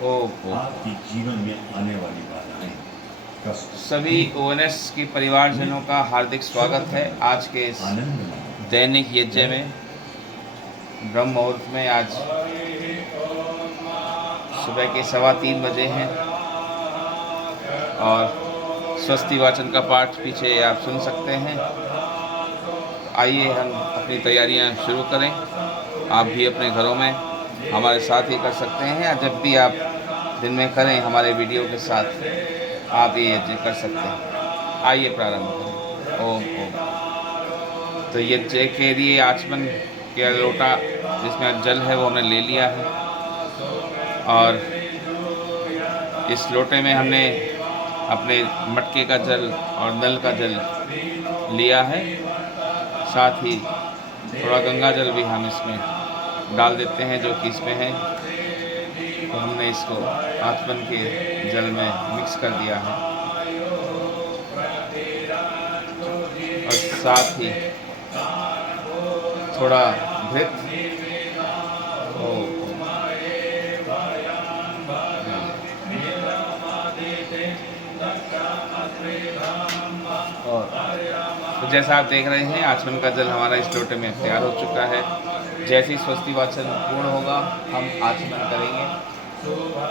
ओहो। आपके जीवन में आने वाली बाधाएं, कष्ट, सभी ओएनएस के परिवारजनों का हार्दिक स्वागत है आज के इस आनंद में दैनिक यज्ञ में। ब्रह्म मुहूर्त में आज सुबह के 3:15 बजे हैं और स्वस्ति वाचन का पाठ पीछे आप सुन सकते हैं। आइए हम अपनी तैयारियां शुरू करें। आप भी अपने घरों में हमारे साथ ही कर सकते हैं या जब भी आप दिन में करें हमारे वीडियो के साथ आप ये यज्ञ कर सकते हैं। आइए प्रारंभ करें। ओम ओम। तो यज्ञ के लिए आचमन के लोटा जिसमें जल है वो हमने ले लिया है और इस लोटे में हमने अपने मटके का जल और नल का जल लिया है। साथ ही थोड़ा गंगा जल भी हम इसमें डाल देते हैं जो कि इसमें है। तो हमने इसको आचमन के जल में मिक्स कर दिया है और साथ ही थोड़ा घृत और तो जैसा आप देख रहे हैं आचमन का जल हमारा इस लोटे में तैयार हो चुका है। जैसे ही स्वस्ति वाचन पूर्ण होगा हम आचमन करेंगे,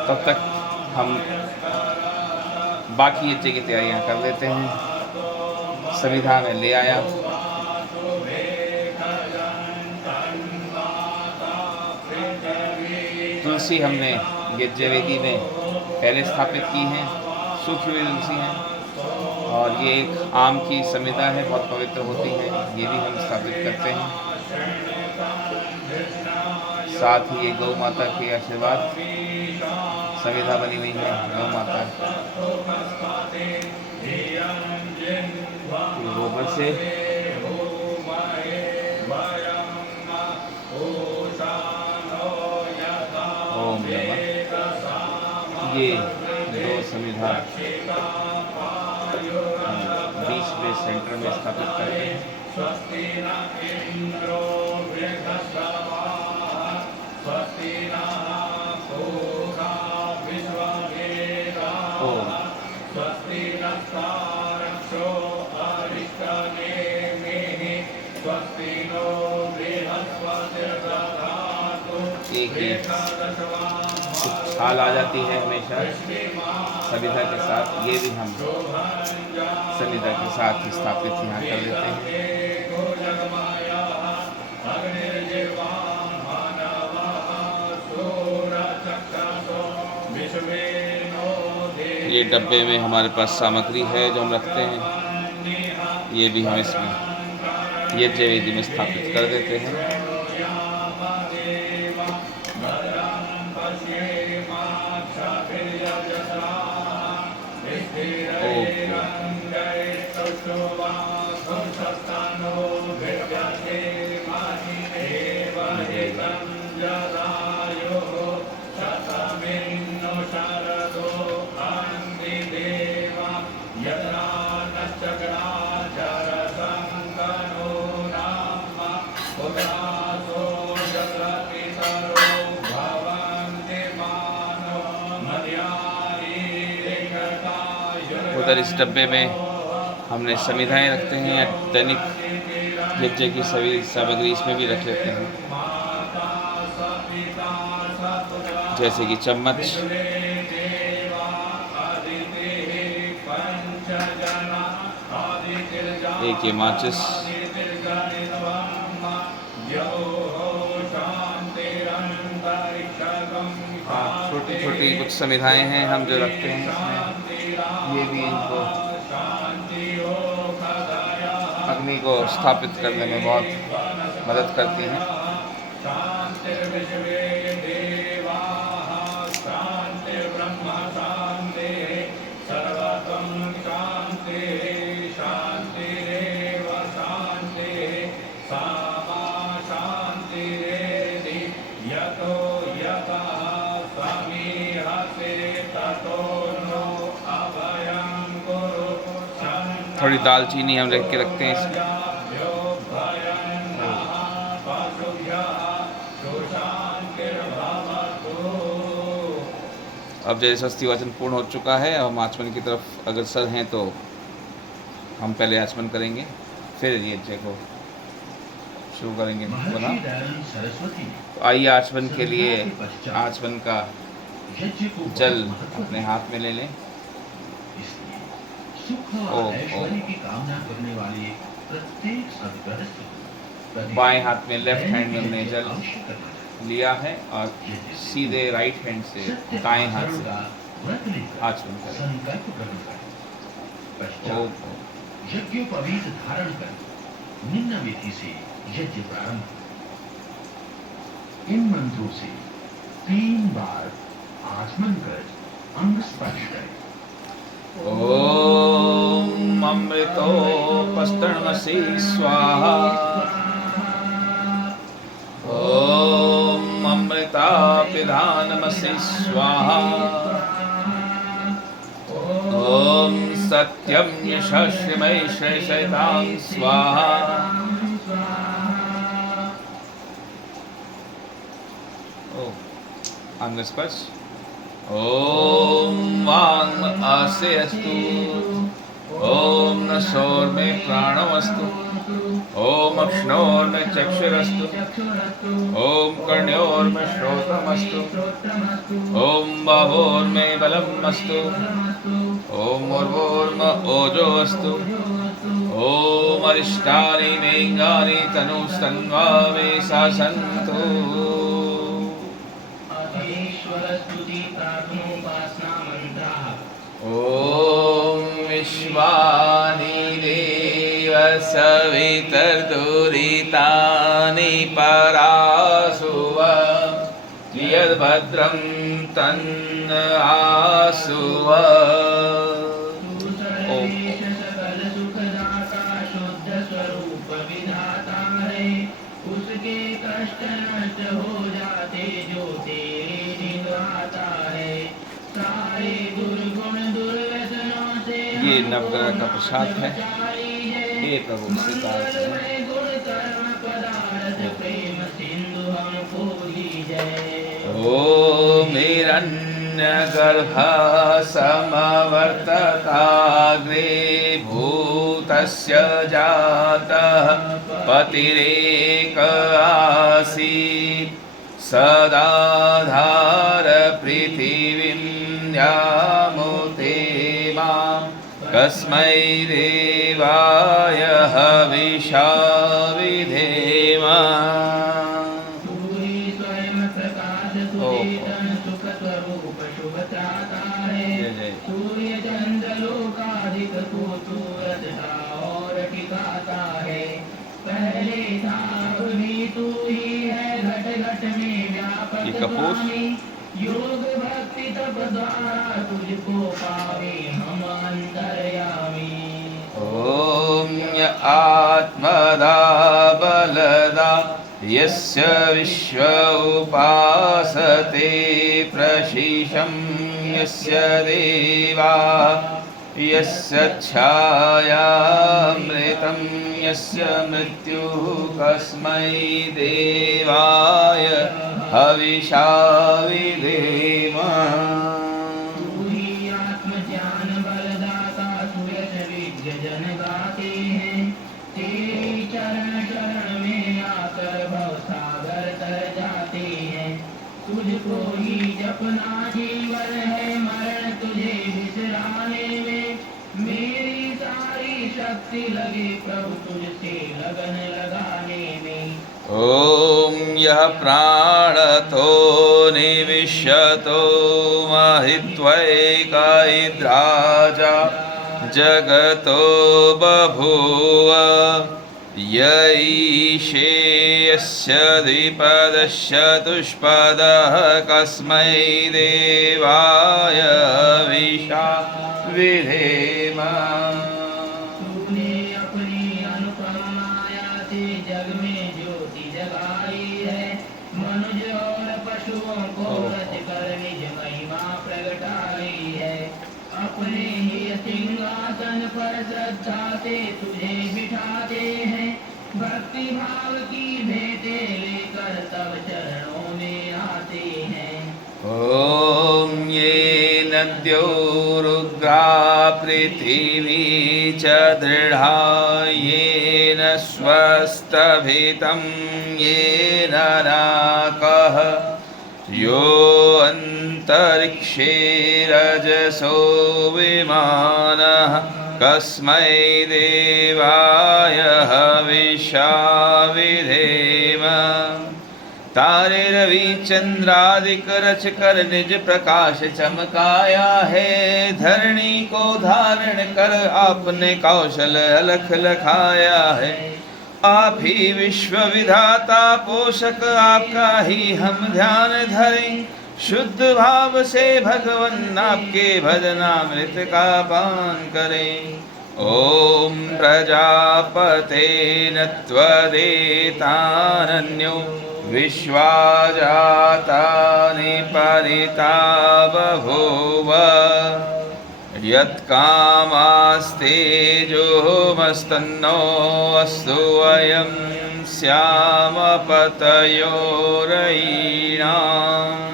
तब तक हम बाकी यज्ञ की तैयारियां कर लेते हैं। संविधा में ले आया तुलसी हमने यज्ञ वेदी में पहले स्थापित की है। सूखी हुई तुलसी हैं और ये एक आम की संविधा है, बहुत पवित्र होती है, ये भी हम स्थापित करते हैं। साथ ही ये गौ माता के आशीर्वाद संविधा बनी हुई है। गौ माता गोबर से ओम नमः। ये दो संविधा बीच में सेंटर में स्थापित करते हैं। एक छाल आ जाती है हमेशा संविधा के साथ, ये भी हम संविधा के साथ ही स्थापित यहाँ कर देते हैं। ये डब्बे में हमारे पास सामग्री है जो हम रखते हैं, ये भी हम इसमें यज्ञ वेदी में स्थापित कर देते हैं। उधर इस डब्बे में हमने संविधाएं रखते हैं या दैनिक यज्ञ की सभी सामग्री इसमें भी रख लेते हैं, जैसे कि चम्मच, एक ये माचिस, छोटी छोटी कुछ संविधाएं हैं हम जो रखते हैं इसमें। ये भी इनको अग्नि को स्थापित करने में बहुत मदद करती हैं। थोड़ी दालचीनी हम रख के रखते हैं इसमें। अब जैसे षष्ठी वाचन पूर्ण हो चुका है, अब हम आचमन की तरफ अग्रसर हैं, तो हम पहले आचमन करेंगे, फिर ये यज्ञ को शुरू करेंगे। बना महर्षि दयानंद सरस्वती ने तो आइए आचमन के लिए संध्या के पश्चात आचमन का यज्ञ को जल बहुत महत्व अपने दिया। हाथ में ले लें। इसलिए सुख ओम, और ऐश्वर्य ओम। की कामना करने वाले प्रत्येक सद्गृहस्थ को प्रतिदिन बाएं हाथ में लेफ्ट दैनिक हैंड में हमने यज्ञ जल अवश्य करना चाहिए। लिया है और सीधे राइट हैंड से सत्य दाएं हाथ आचरण से का व्रत लेकर आचमन करें। संकल्प ग्रहण करें। ओम, पश्चात ओम। यज्ञोपवीत धारण कर निम्न विधि से यज्ञ प्रारंभ करें। इन मंत्रों से 3 बार आचमन कर अंग स्पर्श करें। ओम अमृतोपस्तरणमसि स्वाहा। ओम अमृतापिधानमसि स्वाहा। ओम सत्यम यशस्विमय शैतां स्वाहा। अंग स्पर्श। ओम वांग आसे अस्तु। ओम नसोर में प्राणो अस्तु। ओम अक्ष्णोर में चक्षुरस्तु। ओम कर्ण्योर में श्रोत्रमस्तु। ओम बाहोर में बलम अस्तु। ओम उर्वोर में ओजो अस्तु। ओम अरिष्टानि मेंगानि तनुस्तन्वा मे सासन्तु। ओम विश्वानि देव सवितर्दुरितानि परासुव। यद्भद्रं तन्न आसुव। उसके कष्ट नष्ट हो जाते जो तेरे निभाता है। सारे दुर्गुण दुर्व्यसनों से ये नवग्रह का प्रसाद है, ये प्रभु स्वीकार करें। गुण कर्म पदार्थ प्रेम सिंधु हमको दीजिए। ओम हिरण्यगर्भ समवर्तताग्रे भूतस्य जातः पतिरेक आसीत्। सदाधार पृथिवीं यामुते मां कस्मै देवाय हविषा विधेम। सूर्य स्वयं प्रकाश सुचेतन सुख स्वरूप शुभ चाहता है। जय जय। सूर्य चंद्र लोकाधिक को सूरजता और टिकाता है। पहले था भी तू ही है घट घट में व्यापक ये कपूर। स्वामी। योग भक्ति तप द्वारा तुझको पावे हम अंतर्यामी। ओम य आत्मदा बलदा यस्य विश्व उपासते प्रशिशं यस्य देवा। यस्य छायामृतं यस्य मृत्युः कस्मै देवाय हविषा विधेम। आत्मज्ञान बलदाता सुयश विद्य जन गाते हैं। तेरे चरण चरण में आकर भवसागर तर जाते हैं। तुझको ही जपना जीवन है मरण तुझे बिसराने में। मेरी सारी शक्ति लगे प्रभु तुझसे लगन लगाने में। ओम यः प्राणतो निविश्यतो महित्वैकायिद्राजा जगतो बभूव। य ईशे यस्य द्विपदस्य चतुष्पदः कस्मै देवाय हविषा विधेम। तूने अपनी अनुपम माया से जग में ज्योति जगाई है। मनुज और पशुओं को रच कर निज महिमा प्रगटाई है। अपने ही सिंहासन पर श्रद्धा से तुझे बिठाते हैं। भक्ति भाव की भेंटे लेकर तब चरणों में आते हैं। ओम ये नद्यो रुद्रा पृथिवी च दृढा येन स्वस्तभितं येन नाकः यो अन्तरिक्षे रजसो विमानः कस्मै देवाय हविषा विधेम। तारे रवि चंद्रादिक रच कर निज प्रकाश चमकाया है। धरणी को धारण कर आपने कौशल अलख लखाया है। आप ही विश्व विधाता पोषक आपका ही हम ध्यान धरें। शुद्ध भाव से भगवन आपके भजनामृत का पान करें। ओम प्रजापते त्वदेतानन्यो विश्वाजातानि परिता बभूव। यत्कामास्तेजो मस्तन्नो अस्तु वयं श्यामपतयोरयीणाम्।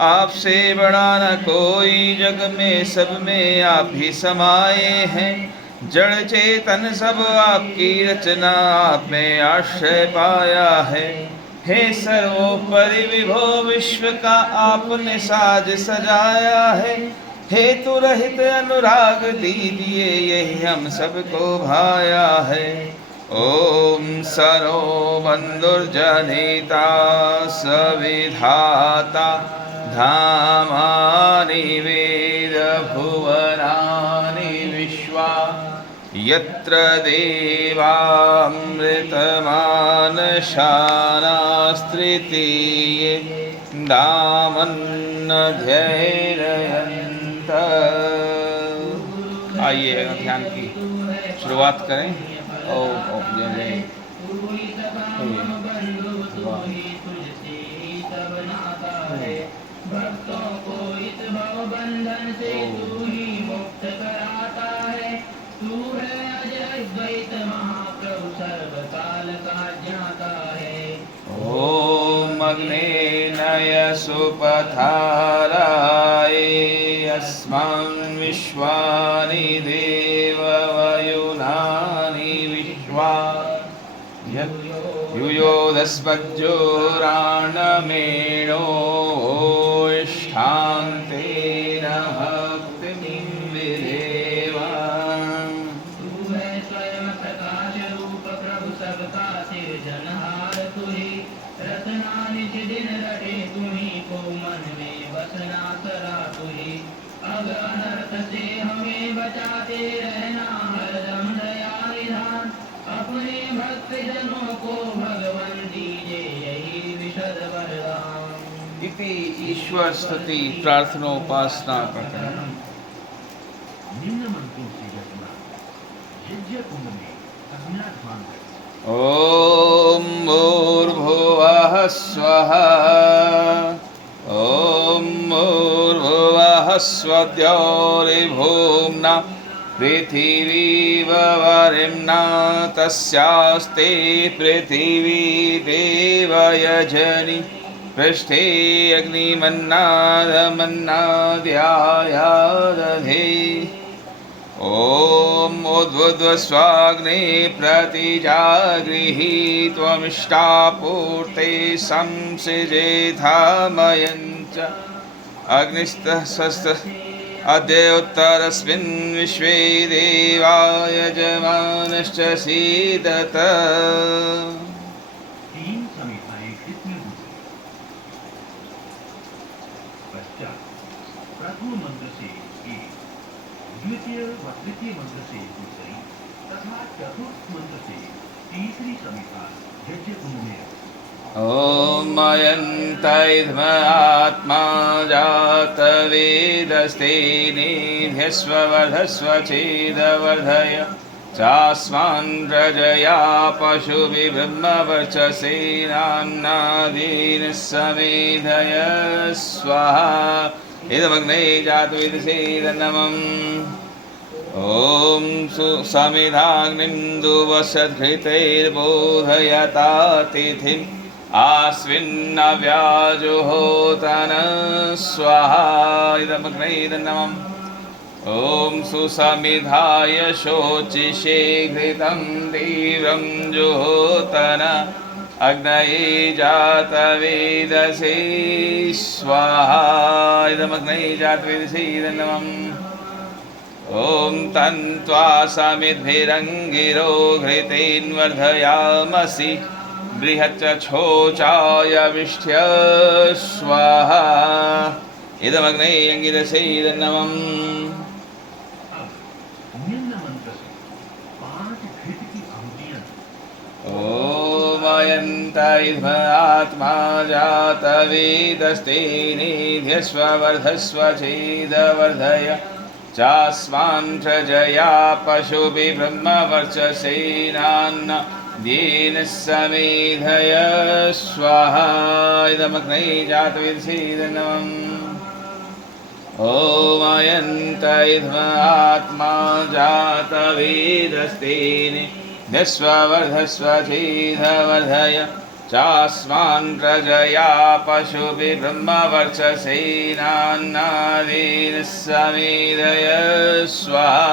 आपसे बड़ा न कोई जग में, सब में आप ही समाये हैं। जड़ चेतन सब आपकी रचना, आप में आश्रय पाया है। हे सर्वोपरि विभो विश्व का आपने साज सजाया है। हेतु रहित अनुराग दीजिए यही हम सबको भाया है। ओम सरो बंधुर्जनिता सविधाता धामानि वेद भुवनानि विश्वा। यत्र देवामृतमानशानास्त्रितीये दामन्नध्यैरयन्त। आइए ध्यान की शुरुआत करें। ओम ओम जय जय। भक्तों को इस भव बंधन से तू ही मुक्त कराता है। तू है अजय द्वैत महाप्रभु सर्वकाल का ज्ञाता है। ओम अग्ने नय सुपथाराय अस्मान् विश्वानि देववयुनानि विश्वा। युयोदस्मज्जोराणमेणो इष्ठान्तेन भक्तिं विधेव। तू है स्वयं प्रकाश रूप प्रभु सबका सिरजनहार तू ही। रचना निज दिन रटे तुम्ही को मन में बसना सरा तू ही। अनर्थ से हमें बचाते रहना हरदम दया निधान। अपने भक्त जनों को भगवान दीजे यही विशद वरदान। इति ईश्वर स्तुति प्रार्थना उपासना करते हैं। निम्न मंत्रों से जपना। यज्ञ कुंड में अग्निनाथमान करें। ओम भूर्भुवः स्वः। ओम भूर्भुवः स्वद्योरिभूम्ना पृथिवीवरिम्ना। तस्यास्ते पृथिवी देवयजनि। पृष्ठे अग्निमन्नादमन्नाद्यायादधे। ओम उद्वुद्वस्वाग्ने प्रतिजागृहि। त्वमिष्टापूर्ते संसिजेथामयञ्च। अग्निस्तस्थ अद्य उत्तरस्मिन् विश्वे देवा यजमानश्च सीदत। तीन समीक्षाएं कितनी हुई? पश्चात प्रथम मंत्र से एक, द्वितीय व तृतीय मंत्र से दूसरी तथा चतुर्थ मंत्र से तीसरी समीक्षा यज्ञ कुंड में। ओम अयन्तैध्म आत्मा जातवेदस्ते निध्यस्व वर्धस्व चेदवर्धय। चास्मान् प्रजया पशुभिब्रह्मवर्चसेनान्नादीन् समेधय स्वाहा। इदमग्ने जातवेदसे नमम्। ओम समिधाग्निं दुवसद्घृतैर्बोधयता तिथिं। आस्विन्नव्याजुहोतन स्वाहा इदमग्नैर्नमम् ॐ सुसमिधाय शोचिषे घृतं तीव्रं जुहोतन अग्नये जातवेदसे स्वाहा इदमग्नये जातवेदसे नमः ॐ तन्त्वा समिद्भिरङ्गिरो घृतेन्वर्धयामसि बृहच्चोचाय विष्ठ्य स्वाहा इदमग्नये अङ्गिरसे नमः निम्न मंत्र से 5 घृत की आहुतियां ओमयन्त इद्म आत्मा जातवेदस्तेनेध्यस्ववर्धस्व चेदवर्धय चास्मान् प्रजया पशुभिः ब्रह्मवर्चसेनान्न येन समेधय स्वाहा इदमग्नये जातवेदसे नमः ओमयन्त इद्म आत्मा जातवेदस्तेने ध्यस्ववर्धस्व चेदवर्धय चास्मान् प्रजया पशुभिः ब्रह्मवर्चसेनान्नादेन समेधय स्वाहा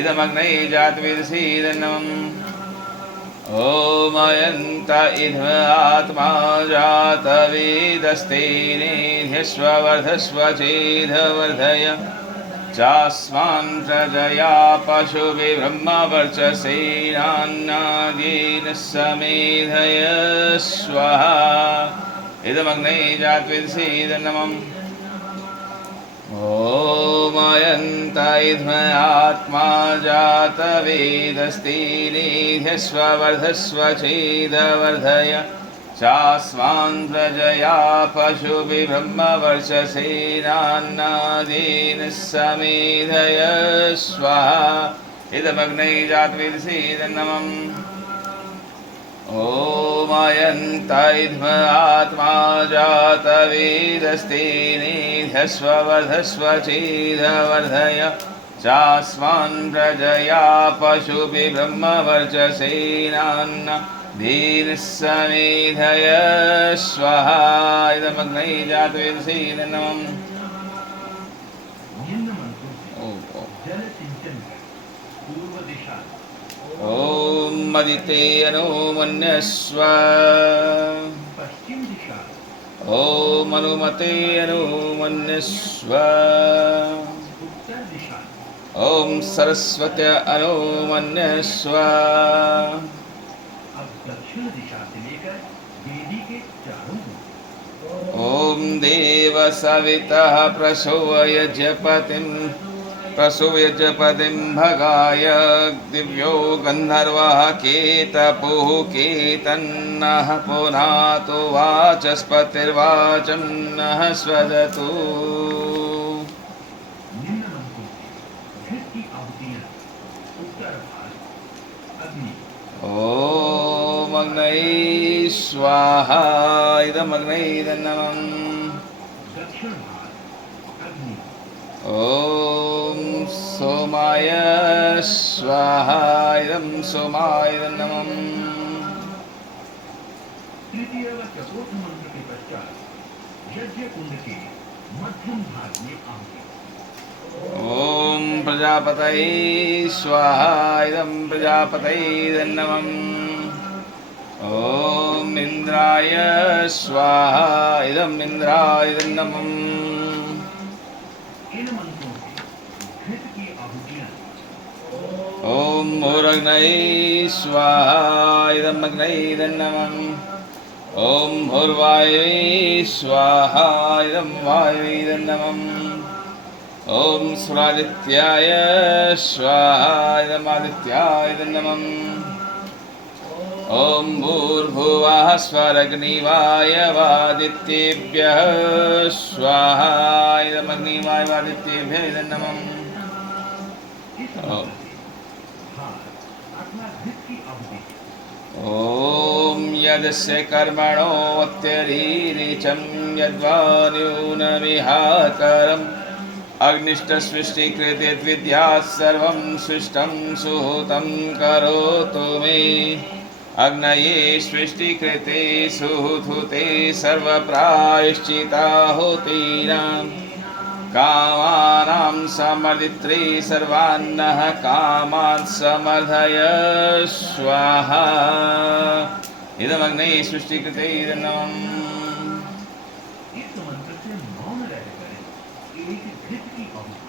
इदमग्नये जातवेदसे नमः ओमयन्त इद्म आत्मा जातवेदस्तेनेध्यस्ववर्धस्व चेदवर्धय चास्मान् प्रजया पशुभिः ब्रह्मवर्चसेनान्नादेन समेधय स्वाहा इदमग्नये जातवेदसे नमः ओमयन्त इद्म आत्मा जातवेदस्तेनेध्यस्ववर्धस्व चेदवर्धय चास्मान् प्रजया पशुभिः ब्रह्मवर्चसेनान्नादेन समेधय स्वाहा इदमग्नये जातवेदसे नमः ओमयन्त इद्म आत्मा जातवेदस्तेनेध्यस्ववर्धस्व चेदवर्धय चास्मान् प्रजया पशुभिः ब्रह्मवर्चसेनान्नादेन समेधय स्वाहा इदमग्नये जातवेदसे नमः निम्न मंत्रों से जल सिंचन कर पूर्व दिशा ॐ मदिते अनुमन्यस्व पश्चिम दिशा ॐ अनुमते अनुमन्यस्व उत्तर दिशा ॐ सरस्वत्य अनुमन्यस्व अब दक्षिण दिशा से लेकर वेदी के चारों ओर ॐ देवसवितः प्रसूयजपतिं भगाय दिव्यो गन्धर्वः केतपुः केतन्नः पुनातु वाचस्पतिर्वाचन्नः स्वदतु निम्न मंत्रों से घृत की आहुतियां उत्तर भाग अग्नि ॐ अग्नये स्वाहा इदमग्नये नमः दक्षिण भाग अग्नि ॐ सोमाय स्वाहा इदं सोमाय नमः तृतीय व चतुर्थ मंत्र के पश्चात यज्ञ कुंड के मध्यम भाग में आहुति ॐ प्रजापतये स्वाहा इदं प्रजापतये नमः ॐ इन्द्राय स्वाहा इदम् इन्द्राय नमः इन मंत्रों से घृत की आहुतियां ॐ भूरग्नये स्वाहा इदम् अग्नये नमः ॐ भूर्वायवे स्वाहा इदं वायवे नमः ॐ सुरादित्याय स्वाहा इदम् आदित्याय नमः ॐ भूर्भुवः स्वरग्निवायवादित्येभ्यः स्वाहा इदम् अग्निवायवादित्येभ्यः नमः इस मंत्र से भार अथवा घृत की आहुति ॐ यदस्य कर्मणोऽत्यरीरिचं यद्वा न्यूनमिहाकरम् अग्निष्टसृष्टिकृते विद्यात् सर्वं सृष्टं सुहूतं करोतु मे अग्नये सृष्टिकृते सुहुते सर्वप्रायश्चिताहुतीनां कामानां समर्दित्रे सर्वान्नः कामान् समर्धय स्वाहा इदमग्ने सृष्टिकृते नमः। इस मंत्र से मौन रहकर एक घृत की आहुति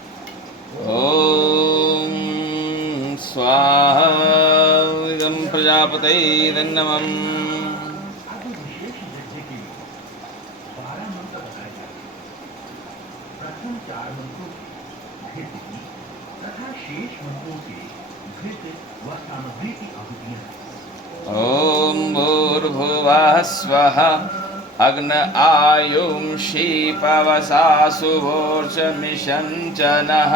ॐ स्वाहा इदं प्रजापतये नमः। अब विशेष यज्ञ के लिए 12 मंत्र बताए जाते हैं। प्रथम 4 मंत्रों से घृत की तथा शेष मंत्रों से घृत व सामग्री की आहुतियां हैं। ॐ भूर्भुवः स्वः अग्न आयुंषि पवसा सुवोर्चमिषञ्चनः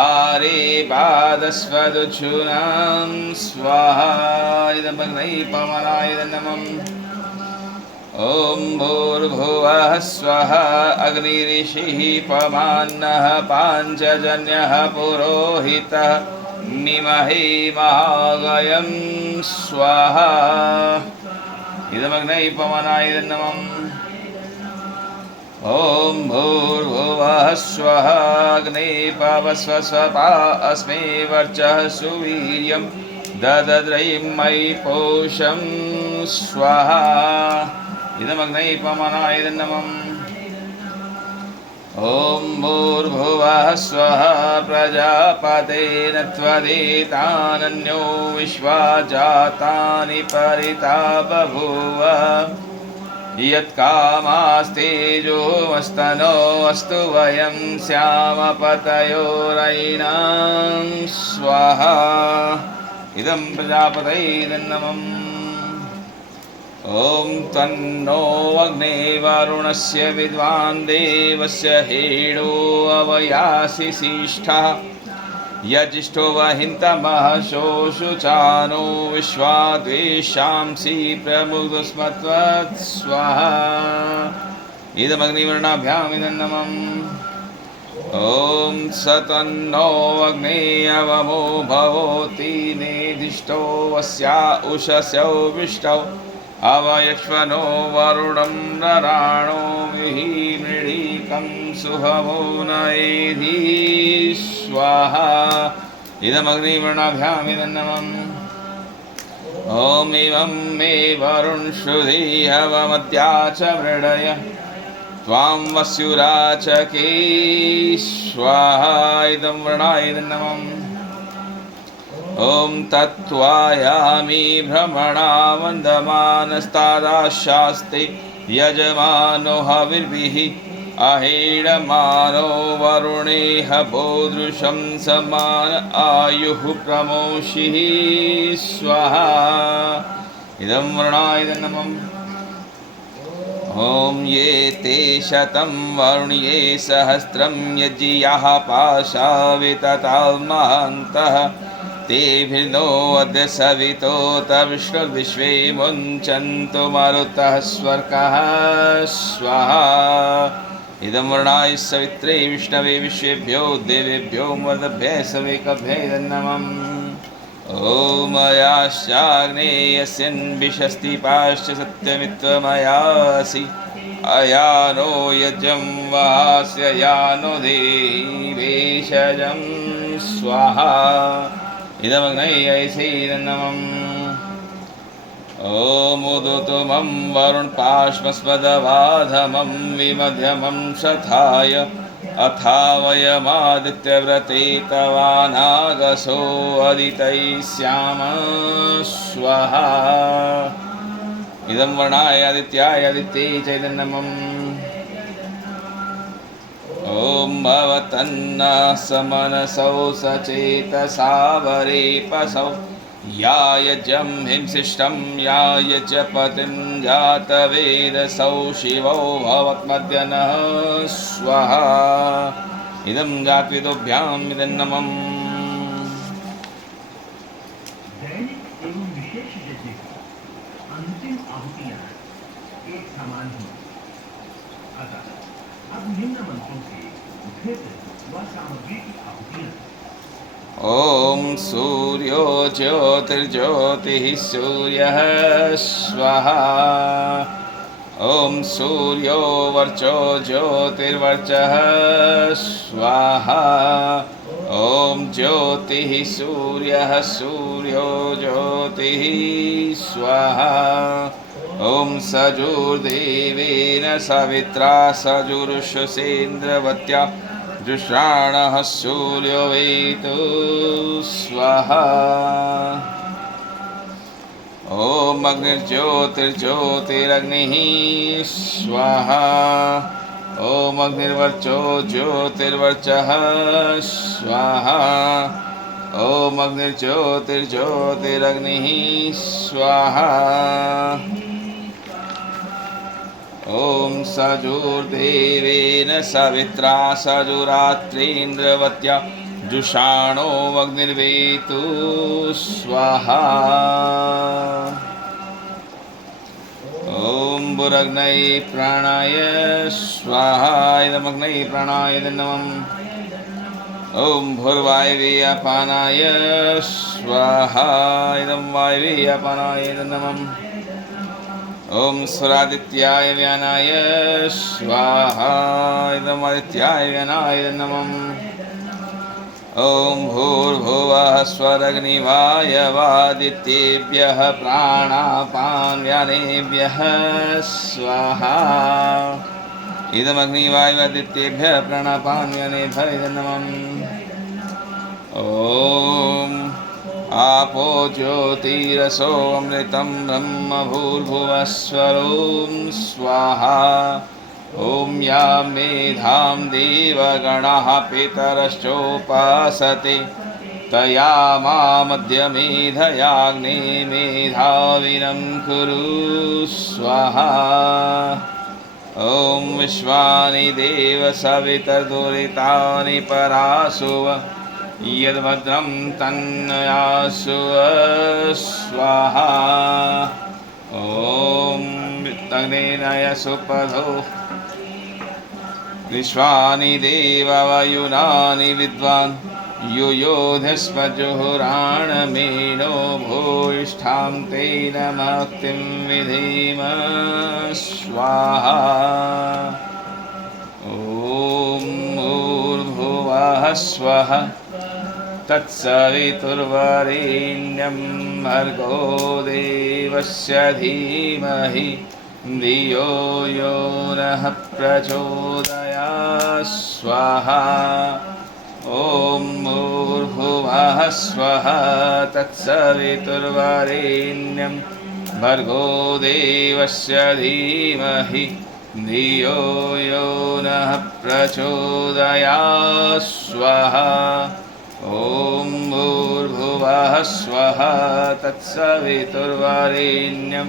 आरे पादस्वदुच्छूनां स्वाहा इदमग्नै पवनाय नमः। ॐ भूर्भुवः स्वः अग्निरिषिः पवनः पाञ्चजन्यः पुरोहितः मिमहे महागयं स्वाहा इदमग्नै पवनाय नमः। ॐ भूर्भुवः स्वः अग्ने पवस्व स्वपा अस्मे वर्चः सुवीर्यं ददद्रयं मयि पोषं स्वाहा इदमग्नै पवनाय नमः। ॐ भूर्भुवः स्वः प्रजापतेन त्वदेतानन्यो विश्वा जातानि परिता बभूव यत्कामास्तेजोमस्तनो अस्तु वयं श्यामपतयोरयिणां स्वाहा इदं प्रजापतये नमः। ॐ तन्नो अग्ने वरुणस्य विद्वान् देवस्य हेडो अवयासि शिष्ठः यजिष्ठो वहिन्तमः शोषुचानो विश्वा द्वेषांसि प्रमुदस्मत्वत् स्वाहा इदमग्निवर्णाभ्याम् इदं नमः। ॐ सतन्नो अग्ने अवमो भवोति नेदिष्टो वस्या उषस्यो विष्टौ अवयक्ष्वनो वरुणं नराणो विहीमृळीकं सुहवो नएधि स्वाहा इदमग्निवर्णाभ्याम् इदं नमः। ॐ एवं मे वरुणश्रुधि हवमत्या च मृडय त्वां वस्युराचके स्वाहा इदं वर्णाय नमः। ॐ तत्त्वायामि भ्रमणावन्दमानस्तादाशास्ते यजमानो हविर्भिः अहेडमानो वरुणेह बोदृशं समान आयुः प्रमोषिः स्वाहा इदं वर्णाय नमः। ॐ ये ते शतं वरुण्ये सहस्रं यज्ञियाः पाशा विततां महान्तः तेभिर्नो अद्य सवितोत विष्णुर्विश्वे मुञ्चन्तु मरुतः स्वर्गः स्वाहा इदं वर्णाय सवित्रे विष्णवे विश्वेभ्यो देवेभ्यो मरुद्भ्यः सविकभ्यः नमः। ॐ अयाश्चाग्नेयस्यन्विषस्ति पाश्च सत्यमित्वमयासि अयानो यज्ञं वास्य यानो देहि भेषजं स्वाहा इदमग्नये नमः। ॐ उदुतुमं वरुणपाश्वस्पदवाधमं विमध्यमं शथाय अथावयमादित्यव्रते तवानागसो अदितैः श्याम स्वाहा इदं वर्णाय आदित्याय आदित्ये च नमः। ॐ भवतन्नः समनसौ सचेतसावरे पसौ या यज्ञं हिंसिष्टं या यज्ञपतिं जातवेदसौ शिवो भवत्मद्यनः स्वाहा इदं जातवेदोभ्याम् इदं नमः। दैनिक एवं विशेष यज्ञ की अंतिम आहुतियां एक समान ही। अतः अब निम्न मंत्रों से घृत व सामग्री की आहुतियां ॐ सूर्यो ज्योतिर्ज्योतिः सूर्यः स्वाहा। ॐ सूर्यो वर्चो ज्योतिर्वर्चः स्वाहा। ॐ ज्योतिः सूर्यः सूर्यो ज्योतिः स्वाहा। ॐ सजुर्देवेन सवित्रा सजुरुषसेन्द्रवत्या जुषाणः सूर्यो वेतु स्वाहा। ॐ अग्निर्ज्योतिर्ज्योतिरग्निः स्वाहा। ॐ अग्निर्वर्चो ज्योतिर्वर्चः स्वाहा। ॐ अग्निर्ज्योतिर्ज्योतिरग्निः स्वाहा। ॐ सजुर्देवेन सवित्रा सजुरात्रीन्द्रवत्या जुषाणो अग्निर्वेतु स्वाहा। ॐ भुरग्नये प्राणाय स्वाहा। इदमग्नये प्राणाय नमः। ॐ भुर्वायवे अपानाय स्वाहा। इदं वायवे अपानाय नमः। ॐ सुरादित्याय व्यानाय स्वाहा। इदम् आदित्याय व्यानाय नमः। ॐ भूर्भुवः स्वरग्निवायवादित्येभ्यः प्राणापानव्यानेभ्यः स्वाहा। इदमग्निवायवादित्येभ्यः प्राणापानव्यानेभ्यः नमः। ॐ आपो ज्योतिरसो अमृतं ब्रह्म भूर्भुवस्वरों स्वाहा। ॐ या मेधां देवगणः पितरश्चोपासते तया मामद्यमेधयाग्ने मेधाविनं कुरु स्वाहा। ॐ विश्वानि देव सवितर्दुरितानि परासुव यद्भद्रं तन्नयासु स्वाहा। ॐ तग्नेनय सुपधो विश्वानि देववयुनानि विद्वान् युयोधस्मजुहुराणमेनो भूयिष्ठां तेन मक्तिं विधीम स्वाहा। ॐ ऊर्ध्वः स्वः तत्सवितुर्वरेण्यं भर्गो देवस्य धीमहि धियो यो नः प्रचोदयात् स्वाहा। ॐ ऊर्ध्वः स्वः तत्सवितुर्वरेण्यं भर्गो देवस्य धीमहि धियो यो नः प्रचोदयात् स्वाहा। ॐ भूर्भुवः स्वः तत्सवितुर्वरेण्यं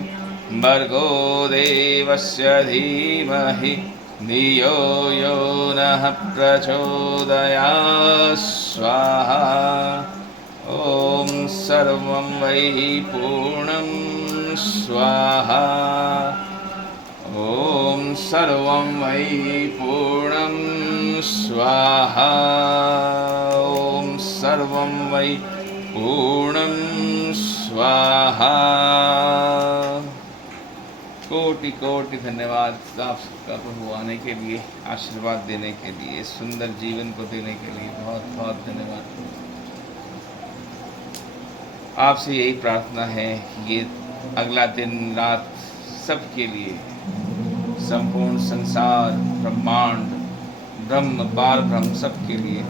भर्गो देवस्य धीमहि धियो यो नः प्रचोदयात् स्वाहा। ॐ सर्वं वै पूर्णं स्वाहा। ॐ सर्वं वै पूर्णं स्वाहा। ॐ सर्वं वै पूर्णं स्वाहा। कोटि कोटि धन्यवाद आप सबका प्रभु आने के लिए, आशीर्वाद देने के लिए, सुंदर जीवन को देने के लिए बहुत बहुत धन्यवाद। आपसे यही प्रार्थना है कि ये अगला दिन रात सबके लिए, संपूर्ण संसार ब्रह्मांड ब्रह्म पार ब्रह्म सबके लिए,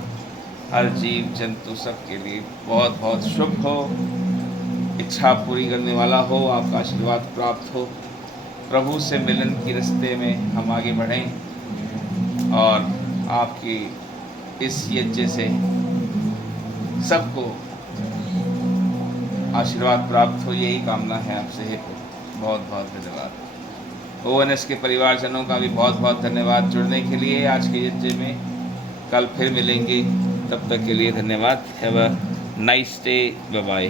हर जीव जंतु सबके लिए बहुत बहुत शुभ हो, इच्छा पूरी करने वाला हो, आपका आशीर्वाद प्राप्त हो, प्रभु से मिलन के रास्ते में हम आगे बढ़ें और आपकी इस यज्ञ से सबको आशीर्वाद प्राप्त हो, यही कामना है आपसे है। बहुत बहुत धन्यवाद। ONS के परिवारजनों का भी बहुत बहुत धन्यवाद जुड़ने के लिए आज के यज्ञ में। कल फिर मिलेंगे, तब तक के लिए धन्यवाद। Have a nice day, bye bye.